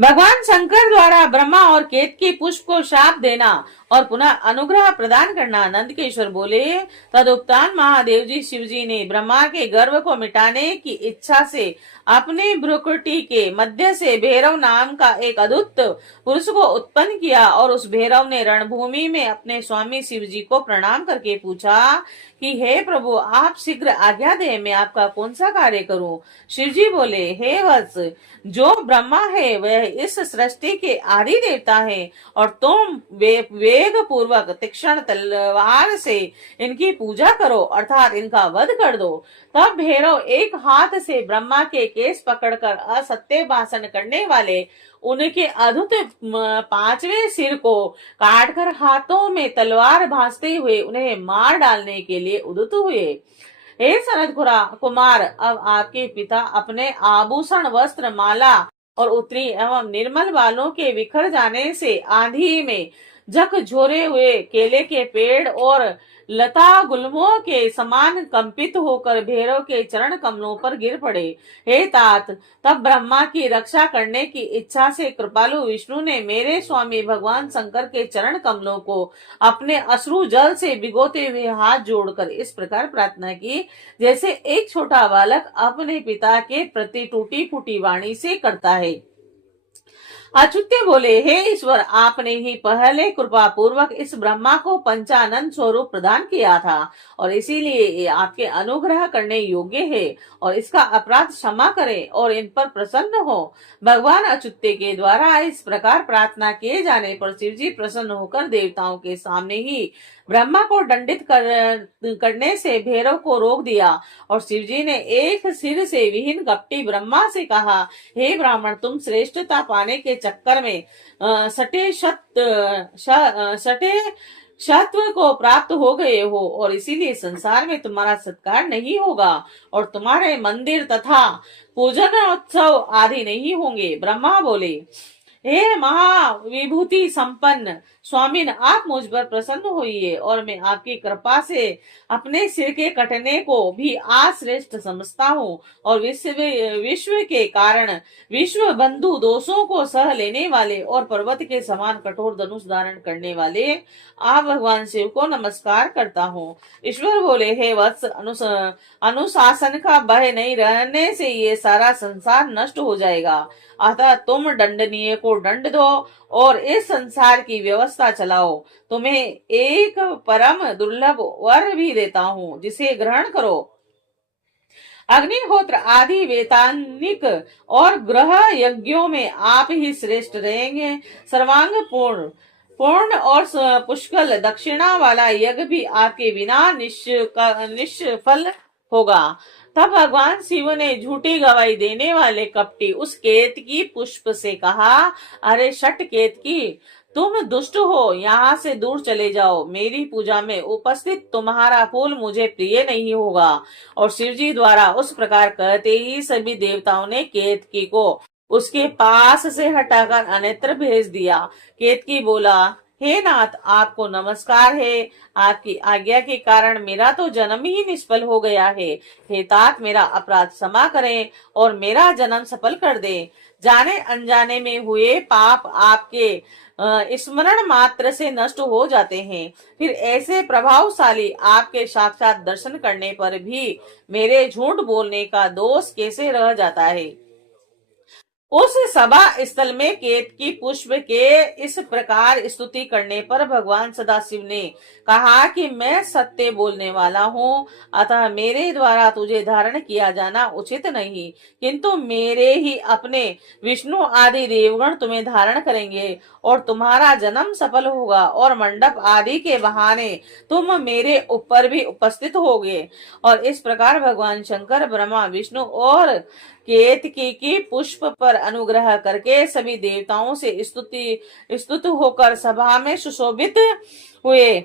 भगवान शंकर द्वारा ब्रह्मा और केतकी पुष्प को शाप देना और पुनः अनुग्रह प्रदान करना। नंदकेश्वर बोले, तदुपरांत महादेव जी शिव जी ने ब्रह्मा के गर्भ को मिटाने की इच्छा से अपने भ्रुकुटी के मध्य से भैरव नाम का एक अद्भुत पुरुष को उत्पन्न किया और उस भैरव ने रणभूमि में अपने स्वामी शिव जी को प्रणाम करके पूछा कि हे प्रभु, आप शीघ्र आज्ञा दे, मैं आपका कौन सा कार्य करूं। शिव जी बोले, हे वत्स, जो ब्रह्मा है वह इस सृष्टि के आदि देवता है और तुम वेग पूर्वक तीक्ष्ण तलवार से इनकी पूजा करो, अर्थात इनका वध कर दो। तब भैरव एक हाथ से ब्रह्मा के केस पकड़कर असत्य भाषण करने वाले उनके अद्भुत पांचवें सिर को काटकर हाथों में तलवार भांजते हुए उन्हें मार डालने के लिए उद्यत हुए। हे सनत कुमार, अब आपके पिता अपने आभूषण, वस्त्र, माला और उत्तरी एवं निर्मल बालों के बिखर जाने से आंधी में झकझोरे हुए केले के पेड़ और लता गुल्मों के समान कंपित होकर भैरव के चरण कमलों पर गिर पड़े। हे तात, तब ब्रह्मा की रक्षा करने की इच्छा से कृपालु विष्णु ने मेरे स्वामी भगवान शंकर के चरण कमलों को अपने अश्रु जल से भिगोते हुए हाथ जोड़कर इस प्रकार प्रार्थना की, जैसे एक छोटा बालक अपने पिता के प्रति टूटी फूटी वाणी से करता है। अच्युत्य बोले, हे ईश्वर, आपने ही पहले कृपा पूर्वक इस ब्रह्मा को पंचानंद स्वरूप प्रदान किया था और इसीलिए ये आपके अनुग्रह करने योग्य है और इसका अपराध क्षमा करें और इन पर प्रसन्न हो। भगवान अच्युत्य के द्वारा इस प्रकार प्रार्थना किए जाने पर शिव जी प्रसन्न होकर देवताओं के सामने ही ब्रह्मा को दंडित करने से भैरव को रोक दिया और शिव जी ने एक सिर से विहीन कपटी ब्रह्मा से कहा, हे ब्राह्मण, तुम श्रेष्ठता पाने के चक्कर में सटे सत्व को प्राप्त हो गए हो और इसीलिए संसार में तुम्हारा सत्कार नहीं होगा और तुम्हारे मंदिर तथा पूजनोत्सव आदि नहीं होंगे। ब्रह्मा बोले, हे महाविभूति संपन्न स्वामिन, आप मुझ पर प्रसन्न होइए और मैं आपकी कृपा से अपने सिर के कटने को भी श्रेष्ठ समझता हूँ और विश्व के कारण विश्व बंधु दोषों को सह लेने वाले और पर्वत के समान कठोर धनुष धारण करने वाले आप भगवान शिव को नमस्कार करता हूँ। ईश्वर बोले, हे वत्स, अनुशासन का भय नहीं रहने से ये सारा संसार नष्ट हो जाएगा, अतः तुम दंडनीय को दंड दो और इस संसार की व्यवस्था चलाओ। तुम्हें एक परम दुर्लभ वर भी देता हूँ, जिसे ग्रहण करो। अग्निहोत्र आदि वैतानिक और ग्रह यज्ञों में आप ही श्रेष्ठ रहेंगे। सर्वांग पूर्ण और पुष्कल दक्षिणा वाला यज्ञ भी आपके बिना निष्फल होगा। तब भगवान शिव ने झूठी गवाही देने वाले कपटी उस केतकी पुष्प से कहा, अरे शट केतकी, तुम दुष्ट हो, यहाँ से दूर चले जाओ। मेरी पूजा में उपस्थित तुम्हारा फूल मुझे प्रिय नहीं होगा। और शिव जी द्वारा उस प्रकार कहते ही सभी देवताओं ने केतकी को उसके पास से हटाकर अन्यत्र भेज दिया। केतकी बोला, हे नाथ, आपको नमस्कार है। आपकी आज्ञा के कारण मेरा तो जन्म ही निष्फल हो गया है। हे तात, मेरा अपराध क्षमा करें और मेरा जन्म सफल कर दें। जाने अनजाने में हुए पाप आपके स्मरण मात्र से नष्ट हो जाते हैं। फिर ऐसे प्रभावशाली आपके साक्षात दर्शन करने पर भी मेरे झूठ बोलने का दोष कैसे रह जाता है। उस सभा स्थल में केतकी पुष्प के इस प्रकार स्तुति करने पर भगवान सदाशिव ने कहा कि मैं सत्य बोलने वाला हूँ, अतः मेरे द्वारा तुझे धारण किया जाना उचित नहीं, किंतु मेरे ही अपने विष्णु आदि देवगण तुम्हें धारण करेंगे और तुम्हारा जन्म सफल होगा और मंडप आदि के बहाने तुम मेरे ऊपर भी उपस्थित होगे। और इस प्रकार भगवान शंकर, ब्रह्मा, विष्णु और केतकी की पुष्प पर अनुग्रह करके सभी देवताओं से स्तुत होकर सभा में सुशोभित हुए।